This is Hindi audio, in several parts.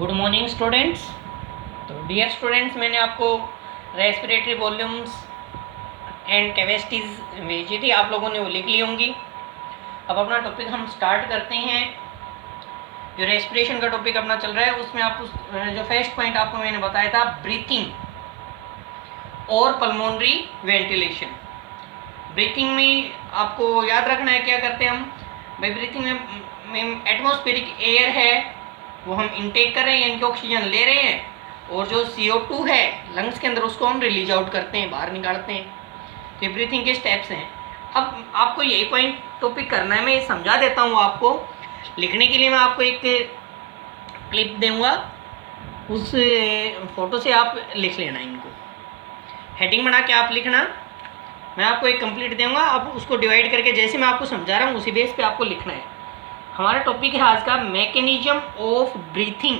Good morning students. तो डियर स्टूडेंट्स, मैंने आपको रेस्पिरेटरी वॉल्यूम्स एंड कैपेसिटीज़ भेजी थी, आप लोगों ने वो लिख ली होंगी। अब अपना टॉपिक हम स्टार्ट करते हैं। जो रेस्पिरेशन का टॉपिक अपना चल रहा है उसमें आप जो फर्स्ट पॉइंट आपको मैंने बताया था, ब्रीथिंग और पल्मोनरी वेंटिलेशन। ब्रीथिंग में आपको याद रखना है क्या करते हैं हम भाई। ब्रीथिंग में एटमॉस्फेरिक एयर है वो हम इनटेक कर रहे हैं, यानी कि ऑक्सीजन ले रहे हैं, और जो CO2 है लंग्स के अंदर उसको हम रिलीज आउट करते हैं, बाहर निकालते हैं। तो ये ब्रीथिंग के स्टेप्स हैं। अब आपको यही पॉइंट टॉपिक करना है, मैं ये समझा देता हूँ आपको। लिखने के लिए मैं आपको एक क्लिप दूंगा, उस फोटो से आप लिख लेना। इनको हेडिंग बना के आप लिखना। मैं आपको एक कंप्लीट दूंगा, आप उसको डिवाइड करके जैसे मैं आपको समझा रहा हूँ उसी बेस पे आपको लिखना है। हमारा टॉपिक है आज का मैकेनिज्म ऑफ ब्रीथिंग।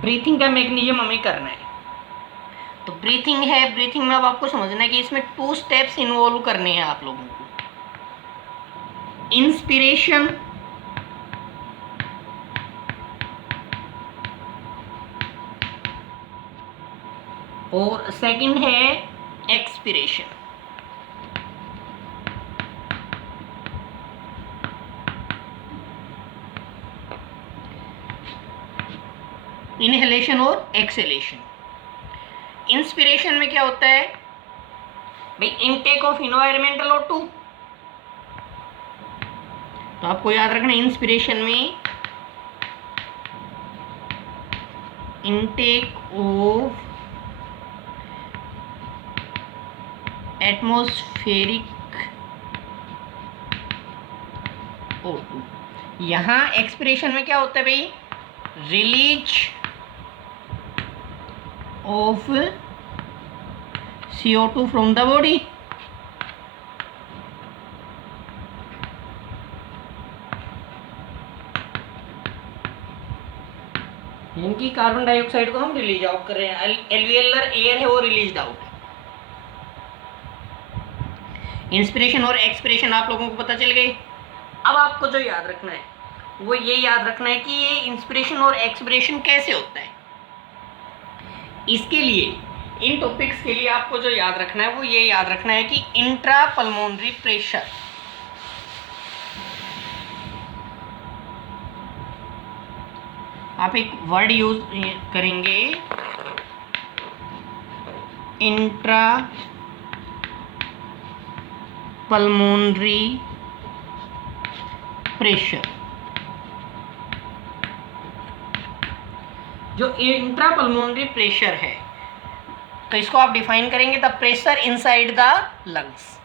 ब्रीथिंग का मैकेनिज्म हमें करना है। तो ब्रीथिंग है, ब्रीथिंग में अब आपको समझना है कि इसमें 2 स्टेप्स इन्वॉल्व करने हैं आप लोगों को। इंस्पिरेशन और सेकंड है एक्सपिरेशन। इनहेलेशन और एक्सहेलेशन। इंस्पिरेशन में क्या होता है भाई, इनटेक ऑफ इन्वायरमेंटल O2। तो आपको याद रखना है इंस्पिरेशन में इनटेक ऑफ एटमॉस्फेरिक O2। यहां एक्सपिरेशन में क्या होता है भाई, release of CO2 from the body. इनकी कार्बन डाइऑक्साइड को हम रिलीज आउट कर रहे हैं, एल्वियोलर एयर है वो रिलीज आउट। इंस्पिरेशन और एक्सपिरेशन आप लोगों को पता चल गई। अब आपको जो याद रखना है वो ये याद रखना है कि ये इंस्पिरेशन और एक्सपिरेशन कैसे होता है। इसके लिए इन टॉपिक्स के लिए आपको जो याद रखना है वो ये याद रखना है कि इंट्रा पल्मोनरी प्रेशर, आप एक वर्ड यूज करेंगे, इंट्रा पल्मोनरी प्रेशर। जो इंट्रा पल्मोनरी प्रेशर है तो इसको आप डिफाइन करेंगे, the pressure inside the lungs.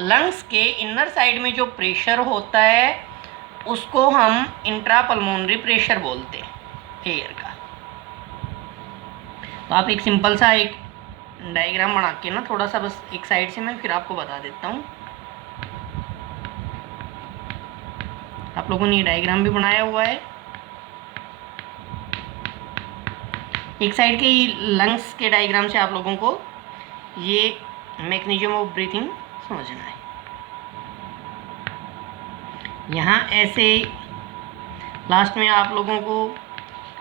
Lungs के इनर साइड में जो प्रेशर होता है उसको हम इंट्रा पल्मोनरी प्रेशर बोलते हैं एयर का। तो आप एक सिंपल सा एक डायग्राम बना के ना, थोड़ा सा बस एक साइड से मैं फिर आपको बता देता हूँ। आप लोगों ने ये डायग्राम भी बनाया हुआ है। एक साइड के लंग्स के डायग्राम से आप लोगों को ये मैकेनिज्म ऑफ ब्रीथिंग समझना है। यहाँ ऐसे लास्ट में आप लोगों को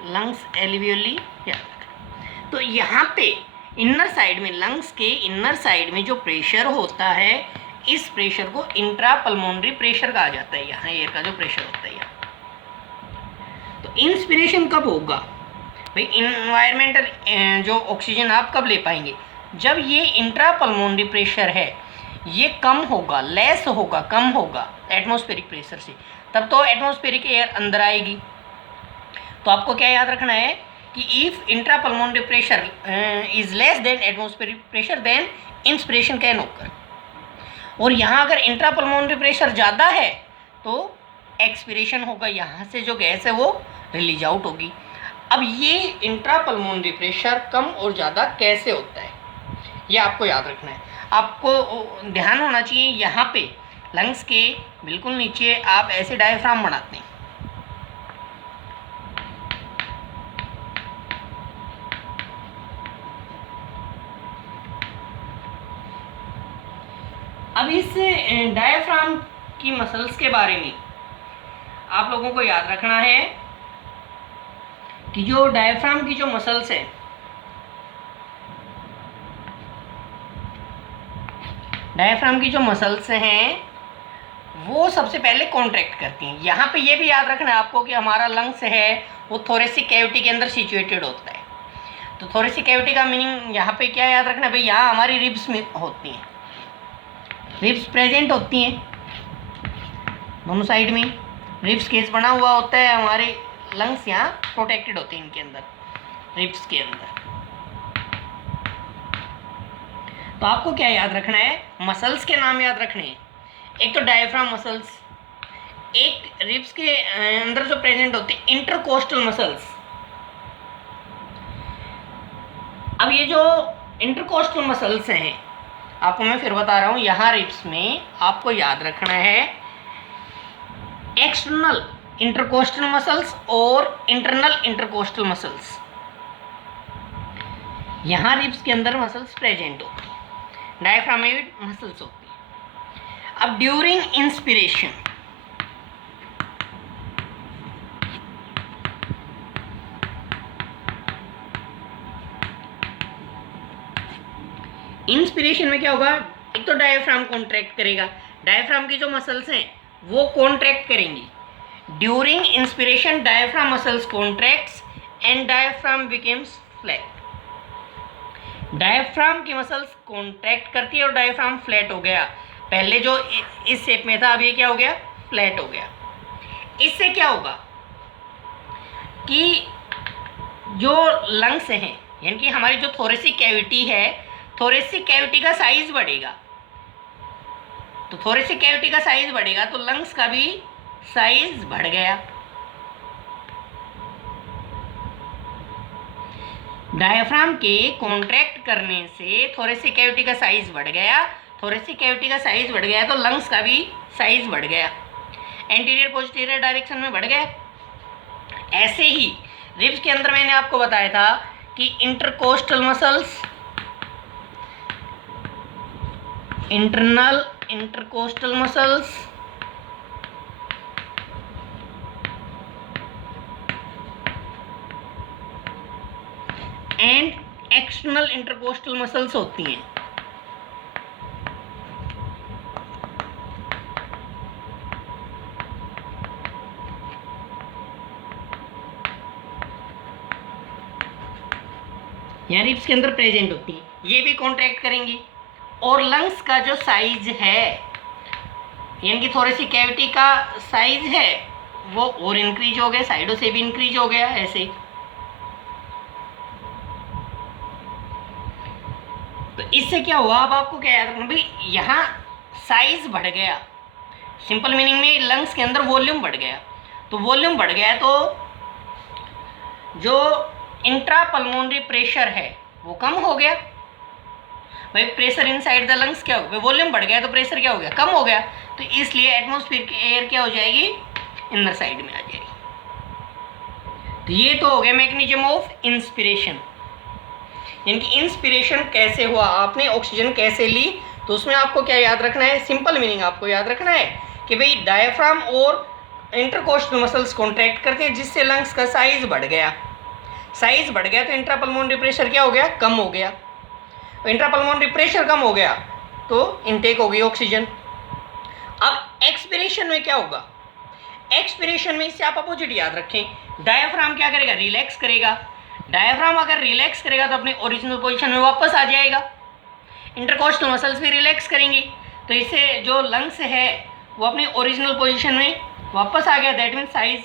लंग्स एल्वियोली याद रखना। तो यहाँ पे इनर साइड में, लंग्स के इनर साइड में जो प्रेशर होता है, इस प्रेशर को इंट्रा पल्मोनरी प्रेशर कहा जाता है। यहाँ एयर का जो प्रेशर होता है यहाँ। तो इंस्पिरेशन कब होगा भाई, इन्वायरमेंटल जो ऑक्सीजन आप कब ले पाएंगे, जब ये इंट्रा पल्मोनरी प्रेशर है ये कम होगा, लेस होगा, कम होगा एटमॉस्फेरिक प्रेशर से, तब तो एटमॉस्फेरिक एयर अंदर आएगी। तो आपको क्या याद रखना है कि if intra pulmonary pressure is less than atmospheric pressure then inspiration can occur. और यहाँ अगर इंट्रा पल्मोनरी प्रेशर ज़्यादा है तो एक्सपिरेशन होगा, यहाँ से जो गैस है वो रिलीज आउट होगी। अब ये इंट्रा पल्मोनरी प्रेशर कम और ज़्यादा कैसे होता है ये आपको याद रखना है। आपको ध्यान होना चाहिए, यहाँ पे लंग्स के बिल्कुल नीचे आप ऐसे डायफ्राम बनाते हैं, अब इस डायफ्राम की मसल्स के बारे में आप लोगों को याद रखना है कि जो डायफ्राम की जो मसल्स है, डायफ्राम की जो मसल्स हैं वो सबसे पहले कॉन्ट्रैक्ट करती हैं। यहाँ पे ये भी याद रखना है आपको कि हमारा लंग्स है वो थोरेसिक कैविटी के अंदर सिचुएटेड होता है। तो थोरेसिक कैविटी का मीनिंग यहाँ पे क्या याद रखना है भाई, यहाँ हमारी रिब्स में होती हैं, रिब्स प्रेजेंट होती हैं दोनों साइड में, रिब्स केस बना हुआ होता है, हमारे लंग्स यहाँ प्रोटेक्टेड होते हैं इनके अंदर, रिब्स के अंदर। तो आपको क्या याद रखना है, मसल्स के नाम याद रखने हैं। एक तो डायफ्राम मसल्स, एक रिब्स के अंदर जो प्रेजेंट होते हैं इंटरकोस्टल मसल्स। अब ये जो इंटरकोस्टल मसल्स हैं आपको मैं फिर बता रहा हूँ, यहाँ रिब्स में आपको याद रखना है एक्सटर्नल इंटरकोस्टल मसल्स और इंटरनल इंटरकोस्टल मसल्स। यहाँ रिब्स के अंदर मसल्स प्रेजेंट होती हैं, डायफ्रामेटिक मसल्स होती हैं। अब ड्यूरिंग इंस्पिरेशन, इंस्पिरेशन में क्या होगा, एक तो डायफ्राम कॉन्ट्रैक्ट करेगा, डायफ्राम की जो मसल्स हैं वो कॉन्ट्रैक्ट करेंगी। During inspiration diaphragm muscles contracts and diaphragm becomes flat. Diaphragm की मसल्स कॉन्ट्रैक्ट करती है और डायफ्राम फ्लैट हो गया। पहले जो इस शेप में था अब ये क्या हो गया, फ्लैट हो गया। इससे क्या होगा कि जो लंग्स हैं यानी कि हमारी जो थोरेसिक कैविटी है, थोरेसिक कैविटी का साइज बढ़ेगा। तो थोरेसिक कैविटी का साइज बढ़ेगा तो लंग्स का भी साइज बढ़ गया। डायफ्राम के कॉन्ट्रैक्ट करने से थोरेसिक कैविटी का साइज बढ़ गया, थोरेसिक कैविटी का साइज बढ़ गया तो लंग्स का भी साइज बढ़ गया, एंटीरियर पोस्टीरियर डायरेक्शन में बढ़ गया। ऐसे ही रिब्स के अंदर मैंने आपको बताया था कि intercostal muscles, internal intercostal muscles and external intercostal muscles होती हैं। यहाँ रिब्स के अंदर प्रेजेंट होती हैं, ये भी कॉन्ट्रैक्ट करेंगी। और लंग्स का जो साइज है यानी कि थोरेसिक कैविटी का साइज है वो और इंक्रीज हो गया, साइडों से भी इंक्रीज हो गया। ऐसे तो इससे क्या हुआ, अब आपको क्या याद रखना भाई, यहाँ साइज बढ़ गया। सिंपल मीनिंग में लंग्स के अंदर वॉल्यूम बढ़ गया। तो वॉल्यूम बढ़ गया तो जो इंट्रा पल्मोनरी प्रेशर है वो कम हो गया। भाई प्रेशर इनसाइड द लंग्स क्या हो गया, वॉल्यूम बढ़ गया तो प्रेशर क्या हो गया, कम हो गया। तो इसलिए एटमॉस्फेयर की एयर क्या हो जाएगी, इनर साइड में आ जाएगी। तो ये तो हो गया मैकेनिज्म ऑफ इंस्पिरेशन, यानी कि इंस्पिरेशन कैसे हुआ, आपने ऑक्सीजन कैसे ली। तो उसमें आपको क्या याद रखना है, सिंपल मीनिंग आपको याद रखना है कि भाई डायफ्राम और इंटरकोस्टल मसल्स कॉन्ट्रैक्ट करते हैं जिससे लंग्स का साइज बढ़ गया। साइज बढ़ गया तो इंट्रापल्मोनरी प्रेशर क्या हो गया, कम हो गया। इंट्रापल्मोनरी प्रेशर कम हो गया तो इनटेक हो गई ऑक्सीजन। अब एक्सपिरेशन में क्या होगा, एक्सपिरेशन में इससे आप अपोजिट याद रखें, डायफ्राम क्या करेगा, रिलैक्स करेगा। डायफ्राम अगर रिलैक्स करेगा तो अपने ओरिजिनल पोजीशन में वापस आ जाएगा। इंटरकोस्टल मसल्स भी रिलैक्स करेंगी तो इससे जो लंग्स है वो अपनी ओरिजिनल पोजीशन में वापस आ गया। That means size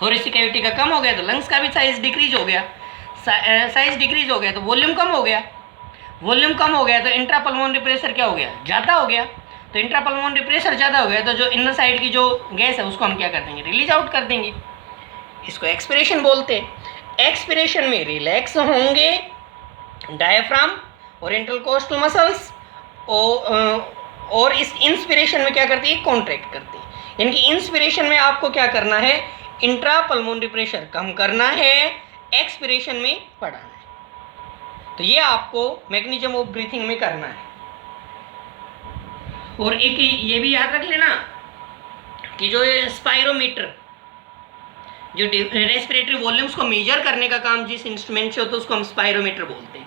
thoracic cavity का कम हो गया तो लंग्स का भी साइज डिक्रीज हो गया। साइज डिक्रीज हो गया तो वॉल्यूम कम हो गया। वॉल्यूम कम हो गया तो इंट्रापल्मोनरी प्रेशर क्या हो गया, ज़्यादा हो गया। तो इंट्रापल्मोनरी प्रेशर ज़्यादा हो गया तो जो इनर साइड की जो गैस है उसको हम क्या कर देंगे, रिलीज आउट कर देंगे। इसको एक्सपिरेशन बोलते हैं। एक्सपिरेशन में रिलैक्स होंगे डायफ्राम और इंटरकोस्टल मसल्स और इस इंस्पिरेशन में क्या करती है, कॉन्ट्रैक्ट करती है। यानी कि इंस्पिरेशन में आपको क्या करना है, इंट्रापल्मोनरी प्रेशर कम करना है, एक्सपिरेशन में बढ़ाना है। तो ये आपको मैकेनिज्म ऑफ ब्रीथिंग में करना है। और एक ये भी याद रख लेना कि जो स्पायरोमीटर, जो रेस्पिरेटरी वॉल्यूम्स को मेजर करने का काम जिस इंस्ट्रूमेंट से होता है उसको हम स्पायरोमीटर बोलते हैं।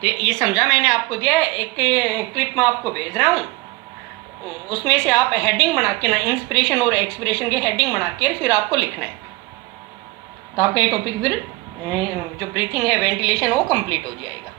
तो ये समझा मैंने आपको दिया है, एक क्लिप में आपको भेज रहा हूँ, उसमें से आप हेडिंग बना के ना, इंस्पिरेशन और एक्सपिरेशन की हेडिंग बना के फिर आपको लिखना है, तो आपका ये टॉपिक फिर जो ब्रीथिंग है, वेंटिलेशन, वो कंप्लीट हो जाएगा।